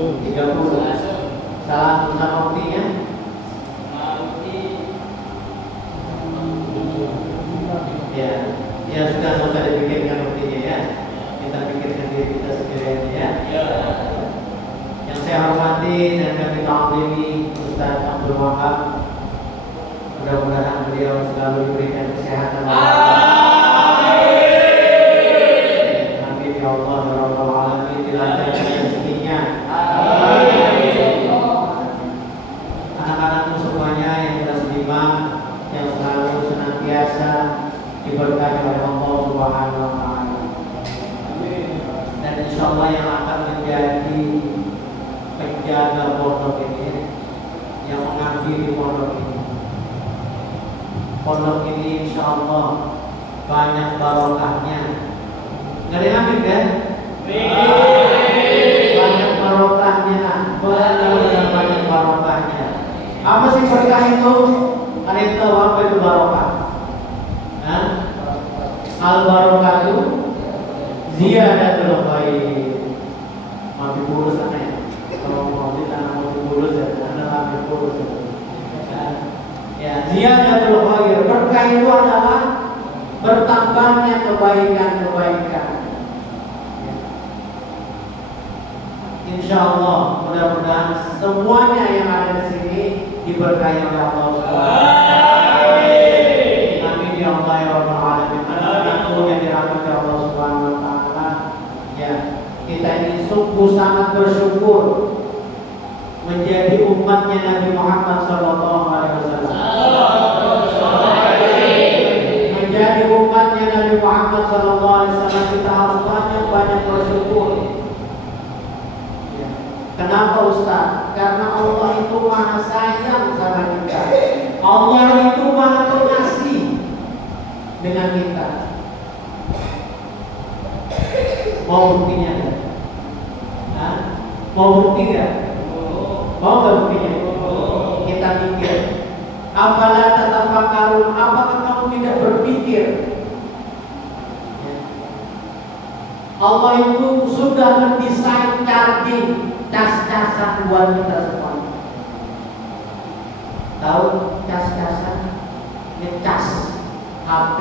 30. Salah sama buktinya? Ya, ya sudah nggak usah dipikirkan buktinya ya. Kita pikirkan diri kita sendiri aja ya. Yang saya hormati dan kami taklimi Ustaz Abdul Wahab. Mudah-mudahan beliau selalu diberikan kesehatan. Amin ya Allah ya Rabbal Alamin. Dilancarkan rezekinya. Anak-anakku semuanya yang telah seiman, yang selalu senantiasa diberkahi oleh Allah Subhanahu wa taala. Dan insyaallah yang akan menjadi penjaga pondok ini, yang mengakhiri pondok ini. Pondok ini insyaallah banyak barokahnya. Nggak ada yang ambil kan? Banyak barokahnya. Banyak barokahnya. Apa sih berkah itu? Kalian tahu apa itu barokah? Al-barokatu ziyadatul khair. Mati bulus aneh. Kalau mau ditanya mati bulus ya, anda mati bulus ya. Ziyadatul khair. Berkah itu adalah bertambahnya kebaikan-kebaikan. Insyaallah mudah-mudahan semuanya yang ada di sini diberkahi oleh Allah Subhanahu. Amin ya Allah ya Rabbal Alamin. Anak-anakku yang dirahmati Allah Subhanahu wa taala. Ya, kita ini sungguh sangat bersyukur menjadi umatnya Nabi Muhammad sallallahu alaihi wasallam. Menjadi umatnya Nabi Muhammad sallallahu alaihi wasallam, kita harus banyak-banyak bersyukur. Kenapa Ustaz? Karena Allah itu maha sayang sama kita. Allah itu maha pengasih dengan kita. Mau buktinya enggak? Mau bukti enggak? Mau enggak buktinya? Kita pikir. Afala tatafakkarun, apakah kamu tidak berpikir? Allah itu sudah mendesain charging cas-casan buat kita semua. Tahu cas-casan? Ngecas HP.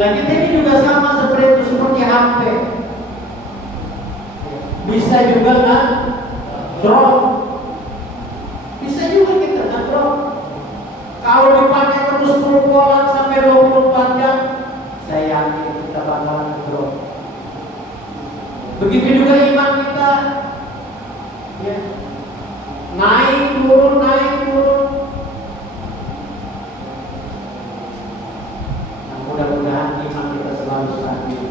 Lah kita ini juga sama seperti HP. Bisa juga kan drop. Bisa juga kita kan drop. Kalau dipakai terus puluhan sampai 24 jam, saya yakin kita bakalan drop. Begitu juga iman kita, ya, naik turun. Nah, mudah-mudahan iman kita selalu stabil.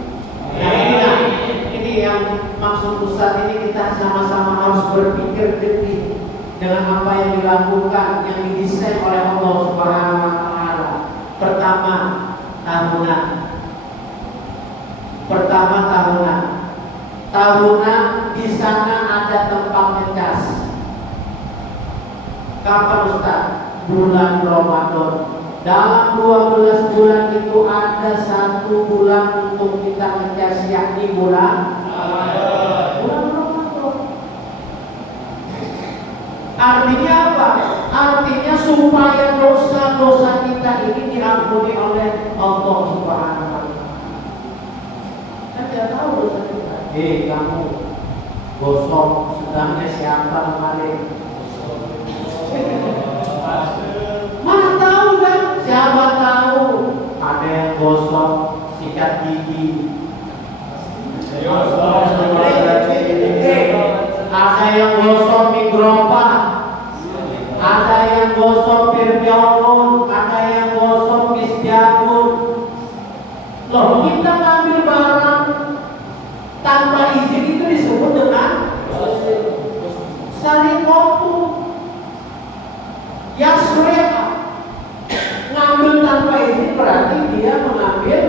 Nah, ini yang maksud Ustaz ini, kita sama-sama harus berpikir jernih dengan apa yang dilakukan, yang didesain oleh Allah Subhanahu wa taala. Pertama, tahunan. Tahunan di sana ada tempat ngecas. Kapan Ustaz? Bulan Ramadan. Dalam 12 bulan itu ada 1 bulan untuk kita ngecas, yakni bulan Ramadan. Artinya apa? Artinya supaya dosa-dosa kita ini diampuni oleh Allah Subhanahu wa taala. Kan tidak tahu dosa kita. Kamu gosok sedangnya siapa kemarin? Mana tahu kan? Siapa tahu? Ada yang gosok sikat gigi, ada yang gosok mikrofon, ada yang gosok pirjolun, ada yang gosok misjabun. Loh, kita ngambil barang tanpa izin itu disebut dengan saling waktu. Yasreka, ngambil tanpa izin berarti dia mengambil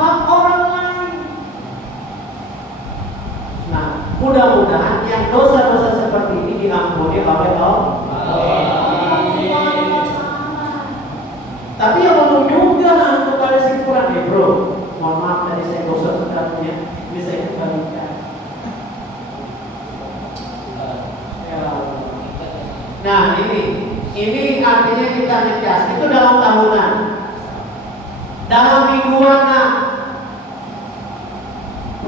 hak orang lain. Nah, mudah-mudahan yang dosa-dosa seperti ini diampuni oleh Allah. Tapi yang ngomong juga kepada si Quran, bro, mohon maaf tadi saya gosok sebenarnya, ini saya kembalikan. Nah ini artinya kita ngecas itu dalam tahunan, dalam mingguan,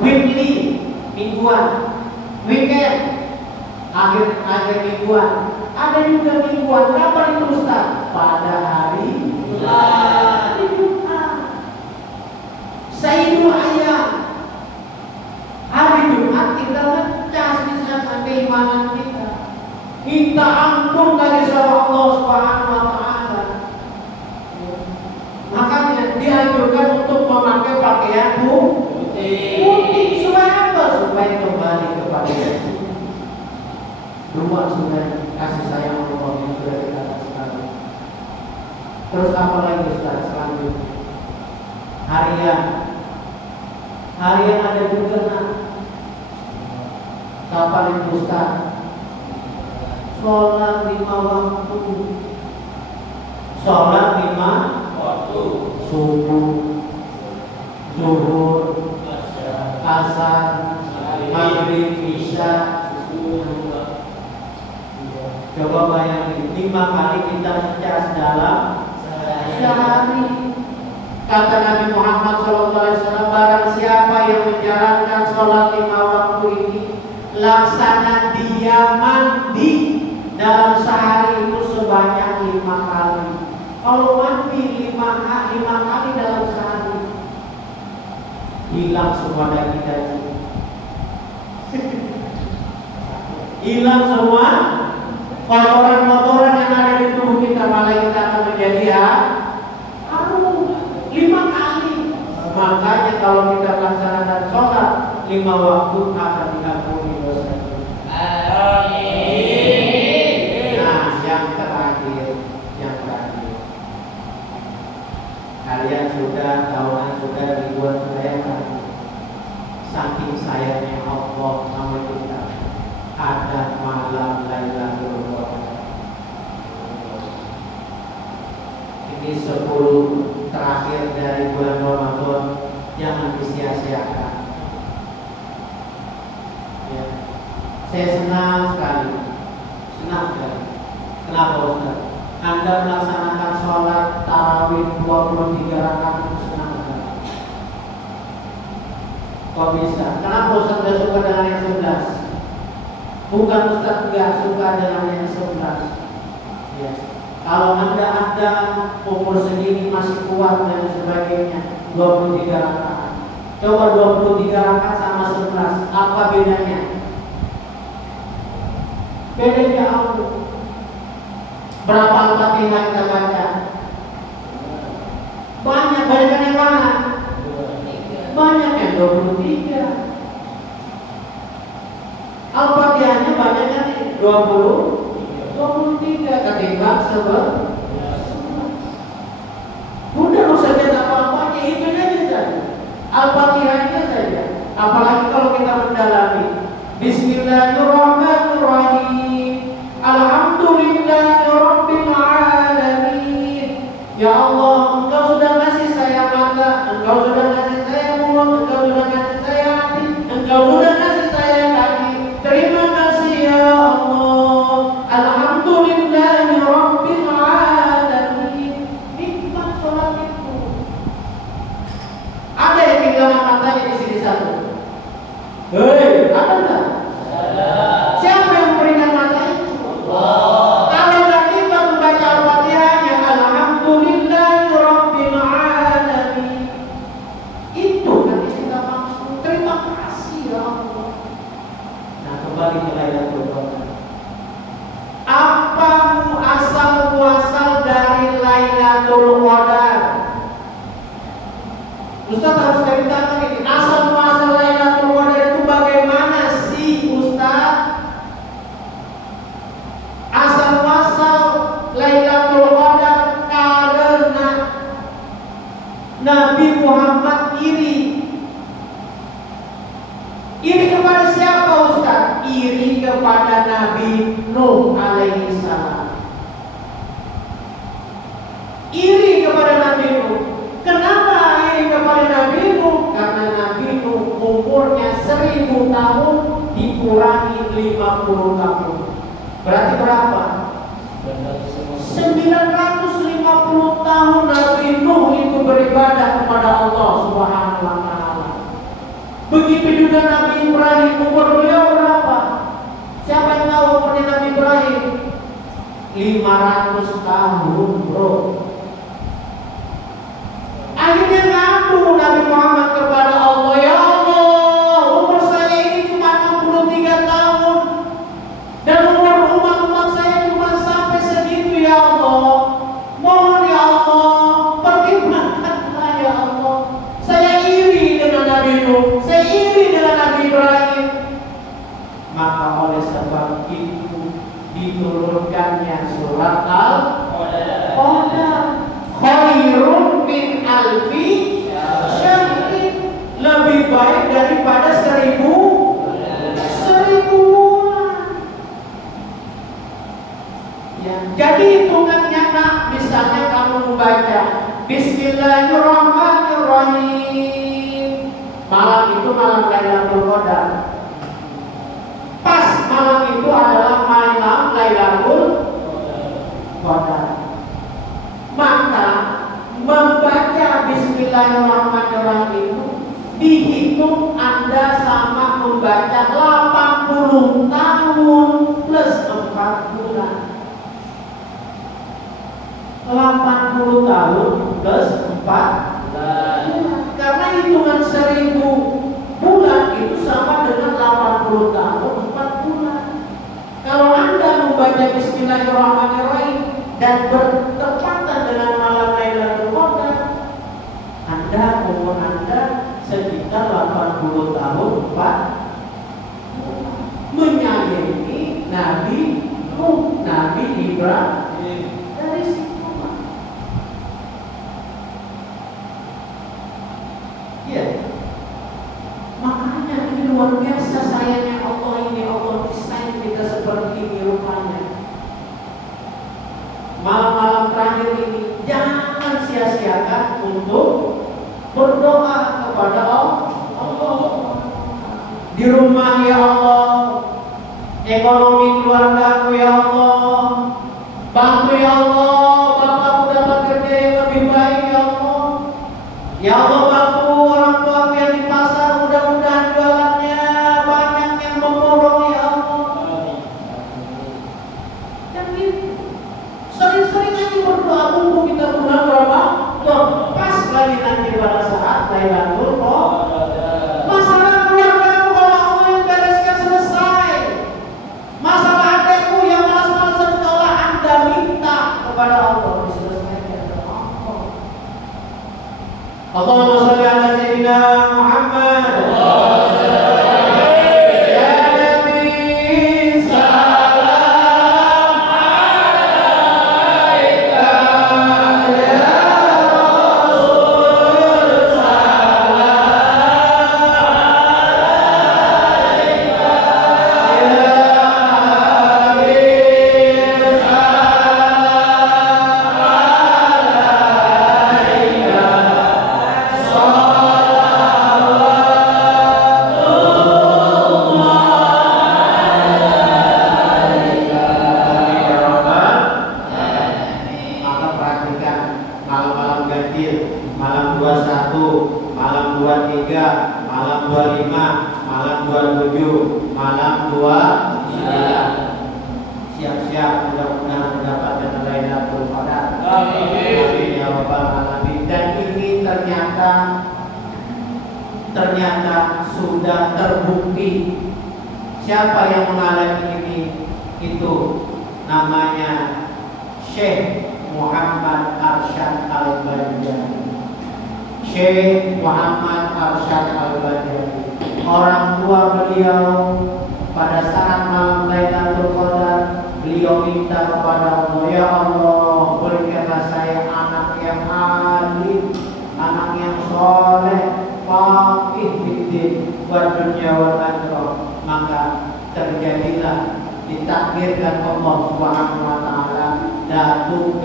weekly mingguan, weekend akhir mingguan, ada juga mingguan. Kapan itu Ustaz? Pada hari Jumat, Sayyidul Ayyam. Hari Jumat kita ngecas di sana keimanan kita. Minta ampun dari Allah Subhanahu wa taala. Makanya dianjurkan untuk memakai pakaian putih. Supaya apa? Supaya kembali kepada Allah. Dua sudah kasih sayang Allah yang sudah kita rasakan. Terus apa lagi Ustaz selanjutnya? Harian ada juga nak. Kapan itu Ustaz? Sholat 5 waktu. Sholat 5 waktu. Subuh, zuhur, asar, maghrib, isya. Coba bayangin 5 kali kita ngecas dalam sehari. Kata Nabi Muhammad SAW, barang siapa yang menjalankan sholat 5 waktu ini, laksana dia mandi dalam sehari itu sebanyak 5 kali. Kalau mandi 5 kali dalam sehari, hilang semua daging kita. Hilang semua kotoran-kotoran yang ada di tubuh kita, malah kita akan menjadi harum 5 kali. Makanya kalau kita laksanakan sholat 5 waktu akan diampuni dosa. Yang terakhir, kalian sudah, tahunan sudah, ribuan sudah yang terakhir. Saking sayangnya Allah sama kita, ada malam Lailatul Qadar. Ini 10 terakhir dari bulan Ramadan, jangan disia-siakan. Ya. Saya senang sekali. Kenapa Ustaz? Anda melaksanakan sholat tarawih 23 rakaat itu senang sekali. Kok bisa? Kenapa Ustaz tidak suka dengan yang 11? Bukan Ustaz tidak suka dengan yang 11. Ya. Kalau Anda umur segini masih kuat dan sebagainya, 23 rakaat. Coba 23 rakaat sama 11, apa bedanya? Bedanya apa? Berapa Al-Fatihah kita baca? Banyak yang mana? Banyak yang 23. Al-Fatihahnya banyaknya 23 ketimbang 11. Udah usah lihat apa-apanya, itu aja. Al-Fatihahnya saja. Apalagi kalau kita mendalami. Bismillahirrahmanirrahim. Alhamdulillahirabbil alamin. Ya Allah, Engkau sudah ngasih saya mata, Engkau sudah ngasih saya mulut, Engkau sudah ngasih saya hati, Engkau sudah ngasih saya kaki. Terima kasih ya Allah. Alhamdulillahirabbil alamin. Nikmat sholat itu. Ada yang kehilangan matanya di sini satu. Hei, ada enggak? Siapa yang memberikan mata itu? Kalau kita membaca Al-Fatihahnya, Alhamdulillahirabbil alamin. Itu kan kita maksud. Terima kasih ya Allah. Nah, kembali ke Lailatul Qadar. Apa asal-muasal dari Lailatul Qadar? Ustaz harus ceritakan ini. Asal-muasal Lailatul Qadar itu bagaimana sih Ustaz? Asal-muasal Lailatul Qadar karena Nabi Muhammad iri. Iri kepada siapa Ustaz? Iri kepada Nabi Nuh alaihi salam. Iri kepada Nabi Nuh. Kenapa iri kepada Nabi Nuh? Karena Nabi Nuh umurnya 1000 tahun dikurangi 50 tahun. Berarti berapa? 950 tahun Nabi Nuh itu beribadah kepada Allah Subhanahu wa taala. Begitu juga Nabi Ibrahim, umur beliau berapa? Siapa yang tahu umurnya Nabi Ibrahim? 500 tahun, bro. Akhirnya ngadu Nabi Muhammad kepada Allah, ya Allah, umur saya ini cuma 63 tahun dan umur umat saya cuma sampai segitu ya Allah. Mohon ya Allah, pertimbangkanlah ya Allah. Saya iri dengan Nabi Nuh, saya iri dengan Nabi Ibrahim. Maka oleh sebab itu diturunkannya surat Al-Qadar. Khairun min alfi syahrin, lebih baik daripada 1000 bulan. Ya, jadi hitungannya nak, misalnya kamu membaca Bismillahirrahmanirrahim, malam itu malam Lailatul Qadar. Pas malam itu adalah malam Lailatul Qadar. Maka membaca Bismillahirrahmanirrahim itu dihitung Anda sama membaca 80 tahun plus 4 bulan. 80 tahun plus 4 bulan. Karena hitungan 1000 bulan itu sama dengan 80 tahun 4 bulan. Kalau Anda membaca Bismillahirrahmanirrahim dan bertepatan dengan malam Lailatul Qadar, umur Anda sekitar 80 tahun 4 bulan. Menyayangi Nabi Nuh, Nabi Ibrahim. Dari situ, ya. Makanya ini luar biasa sayangnya Allah ini. Allah desain kita seperti ini rupanya. Malam-malam terakhir ini jangan sia-siakan untuk berdoa kepada Allah. Di rumah ya Allah, ekonomi keluargaku ya Allah, bantu ya Allah, bapakku dapat kerja yang lebih baik ya Allah. Ya Allah, bantu orang tuaku yang di pasar, mudah-mudahan jualannya banyak yang memborong ya Allah. Dan gitu. Sering-sering aja berdoa, mumpung kita pulang berapa? Loh, pas lagi nanti pada saat Lailatul Qadar. Masalah keluargamu kalau Allah yang bereskan selesai. Masalah adekmu yang malas-malasan sekolah, Anda minta kepada Allah diselesaikan oleh Allah. Allahumma shalli ala sayyidina Muhammad. Malam 21, malam 23, malam 25, malam 27, malam 29. Siap-siap, mudah-mudahan mendapatkan Lailatul Qadar. Amin ya rabbal alamin. Dan ini ternyata sudah terbukti. Siapa yang mengalami ini? Itu namanya Syekh Muhammad Arsyad Al-Badjali. Syekh Muhammad Arsyad Al-Badjali, orang tua beliau pada saat malam Lailatul Qadar, beliau minta kepada Allah, ya Allah, berikanlah saya anak yang alim, anak yang soleh, faqih fiddin wa dunya wal akhirah. Maka terjadilah, ditakdirkan Allah Subhanahu wa taala datu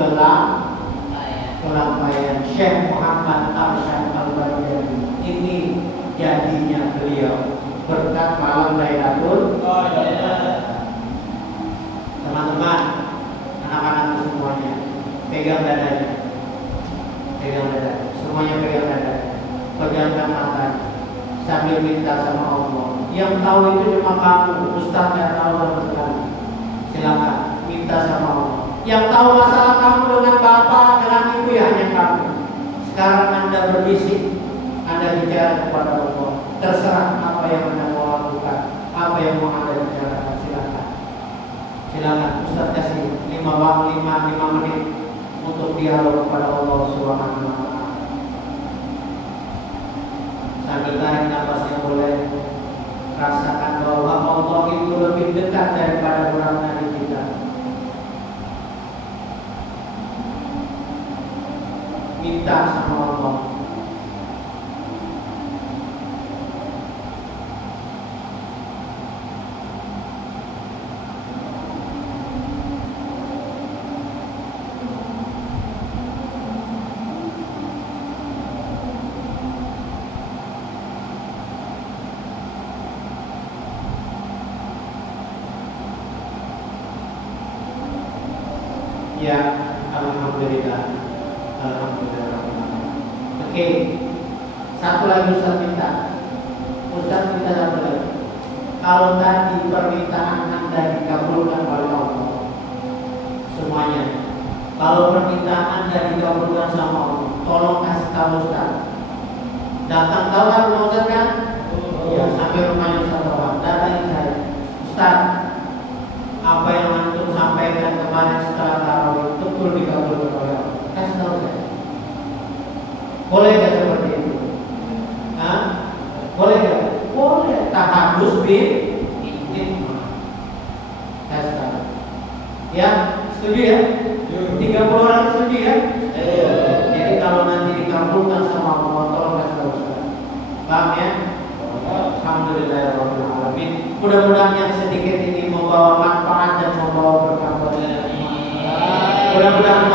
kelampaian Syekh Muhammad Arsyad Al-Badjali. Ini jadinya beliau berkat malam Lailatul Qadar. Teman-teman, anak-anak semuanya, pegang dadanya, pegang dada, semuanya pegang dada, pejamkan mata, sambil minta sama Allah. Yang tahu itu cuma kamu, Ustaz nggak tahu sama sekali. Silakan minta sama Allah. Yang tahu masalah kamu dengan bapak, dengan ibu ya hanya kamu. Sekarang Anda berbisik, Anda bicara kepada Allah. Terserah apa yang Anda mau lakukan, apa yang mau Anda bicarakan. Silakan, silakan. Ustaz kasih 5 menit untuk dialog kepada Allah Subhanahu wa Ta'ala. Sambil tarik nafasnya boleh. Rasakan bahwa Allah itu lebih dekat daripada orang dari kita. Minta sama Allah. Ya, alhamdulillah. Alhamdulillah. Oke. Satu lagi Ustaz minta. Ustaz minta satu lagi. Kalau tadi permintaan Anda dikabulkan oleh Allah, semuanya. Kalau permintaan Anda dikabulkan sama Allah, tolong kasih tahu Ustaz. Datang tahu kan Ustaz kan? Ya, sampai rumahnya Ustaz orang. Datang saya. Ustaz, apa yang antum sampaikan kemarin setelah tarawih betul dikabulkan oleh Allah. Kasih tahu saya. Boleh nggak seperti itu? Hah? Boleh nggak? Boleh. Tahadus bin hikmah. Kasih tahu. Ya, setuju ya? 30 orang setuju ya? Jadi kalau nanti dikabulkan sama Allah, tolong kasih tahu saya. Paham ya? Alhamdulillah. Mudah-mudahan yang sedikit ini membawa manfaat dan membawa berkah. Mudah-mudahan